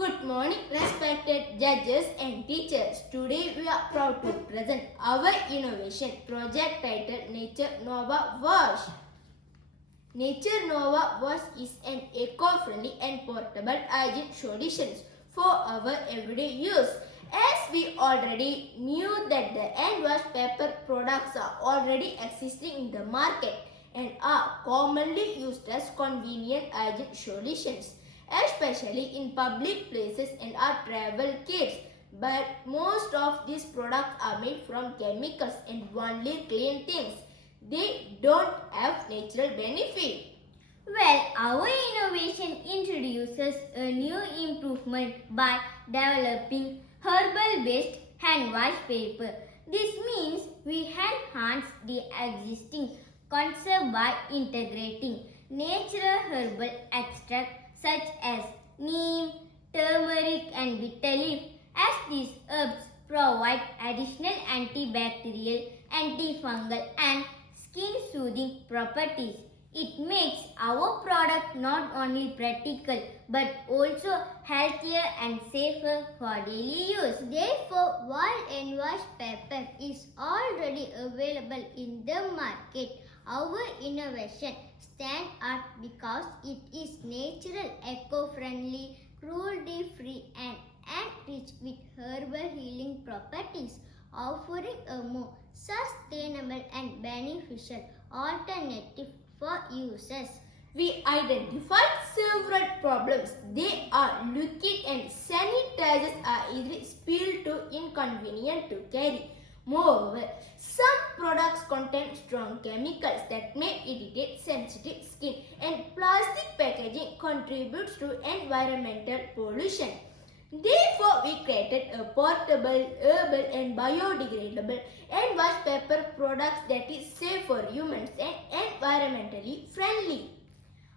Good morning, respected judges and teachers. Today we are proud to present our innovation project titled Nature Nova Wash. Nature Nova Wash is an eco-friendly and portable hygiene solution for our everyday use. As we already knew that the hand wash paper products are already existing in the market and are commonly used as convenient hygiene solutions, especially in public places and our travel kits. But most of these products are made from chemicals and only clean things. They don't have natural benefit. Well, our innovation introduces a new improvement by developing herbal-based hand wash paper. This means we enhance the existing concept by integrating natural herbal extracts such as neem, turmeric and bitter leaf, as these herbs provide additional antibacterial, antifungal and skin soothing properties. It makes our product not only practical but also healthier and safer for daily use. Therefore, while hand wash paper is already available in the market, our innovation stands out because it is natural, eco-friendly, cruelty-free and enriched with herbal healing properties, offering a more sustainable and beneficial alternative for users. We identified several problems. They are liquid and sanitizers are easily spilled to inconvenient to carry. Moreover, some products contain strong chemicals that may irritate sensitive skin, and plastic packaging contributes to environmental pollution. Therefore, we created a portable, herbal and biodegradable hand wash paper products that is safe for humans and environmentally friendly.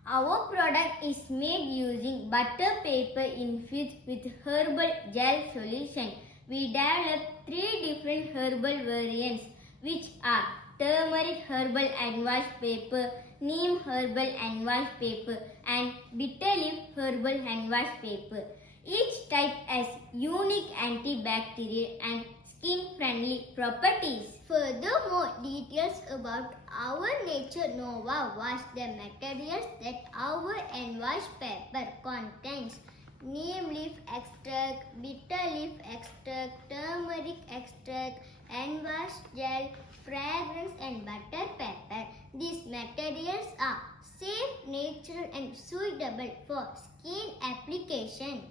Our product is made using butter paper infused with herbal gel solution. We developed 3 different herbal variants which are turmeric herbal hand wash paper, neem herbal hand wash paper and bitter leaf herbal hand wash paper. Each type has unique antibacterial and skin-friendly properties. Furthermore, details about our Nature Nova Wash, the materials that our hand wash paper contains: neem leaf extract, bitter leaf extract, turmeric extract, hand wash gel, fragrance and butter paper. These materials are safe, natural and suitable for skin application.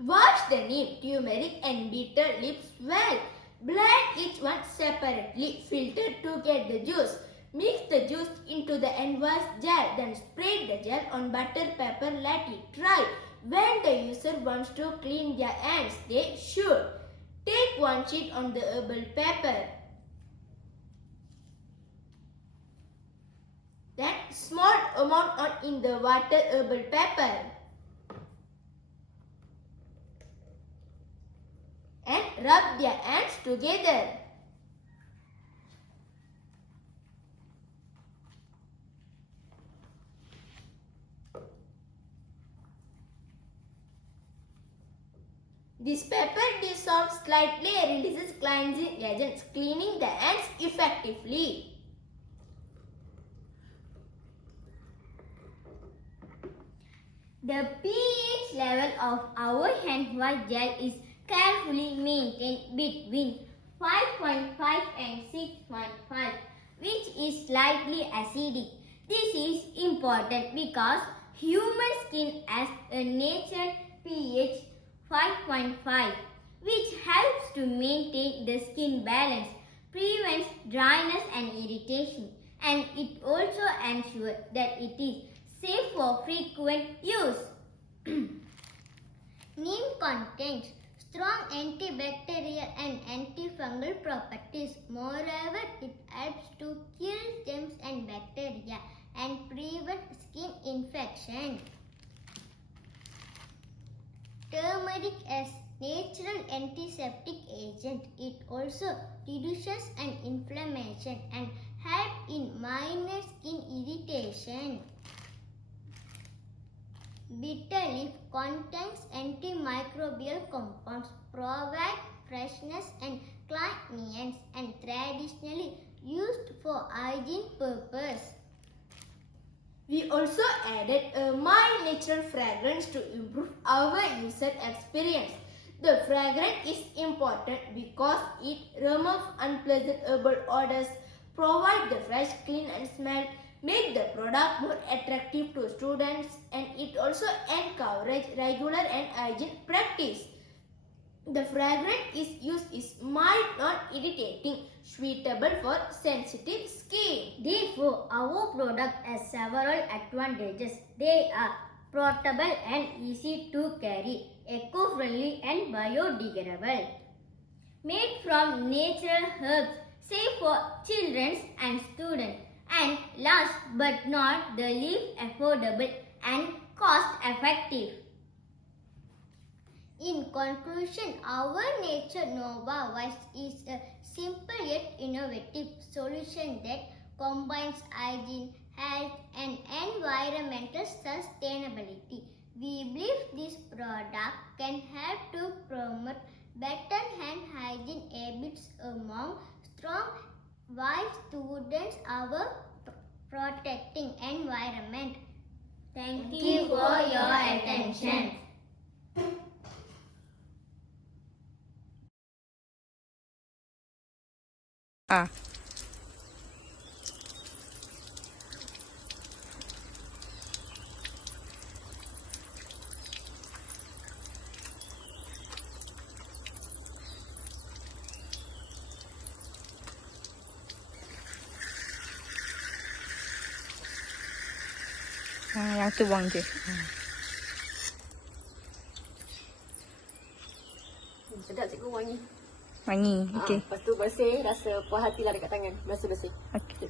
Wash the neem, turmeric and bitter leaves well. Blend each one separately, filter to get the juice. Mix the juice into the hand wash gel, then spread the gel on butter paper, let it dry. When the user wants to clean their hands, they should take one sheet on the herbal paper, then small amount on in the water herbal paper, and rub their hands together. This paper dissolves slightly and releases cleansing agents, cleaning the hands effectively. The pH level of our hand wash gel is carefully maintained between 5.5 and 6.5, which is slightly acidic. This is important because human skin has a natural pH 5.5, which helps to maintain the skin balance, prevents dryness and irritation, and it also ensures that it is safe for frequent use. Neem contains strong antibacterial and antifungal properties. Moreover, it helps to kill germs and bacteria and prevent skin infection. Turmeric as natural antiseptic agent. It also reduces an inflammation and helps in minor skin irritation. Bitter leaf contains antimicrobial compounds, provide freshness and cleanliness, and traditionally used for hygiene purpose. We also added a mild natural fragrance to improve our user experience. The fragrance is important because it removes unpleasant herbal odors, provides the fresh, clean and smell, make the product more attractive to students, and it also encourages regular and hygiene practice. The fragrance is mild, non-irritating, suitable for sensitive skin. Therefore, our product has several advantages. They are portable and easy to carry, eco-friendly and biodegradable. Made from natural herbs, safe for children and students, and last but not the least affordable and cost-effective. In conclusion, our Nature Nova Wash is a simple yet innovative solution that combines hygiene, health, and environmental sustainability. We believe this product can help to promote better hand hygiene habits among strong while students are protecting environment. Thank you for your attention. Yang tu buang je. Sedap cikgu wangi. Wangi. Okey. Lepas tu bersih, rasa puas hati lah dekat tangan. Bersih-bersih. Okey.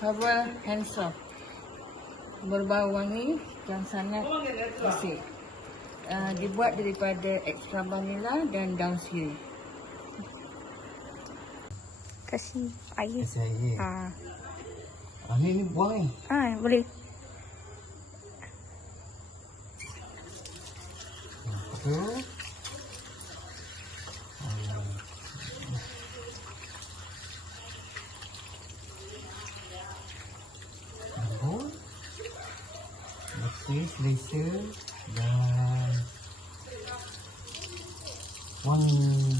Herbal hand soap. Berbau wangi dan sangat bersih. Dibuat daripada extra vanilla dan daun sirih. Kasih air. Kasih air. Ni buang ni. Boleh. Tu. Lembut. Bersih, selesa dan wangi.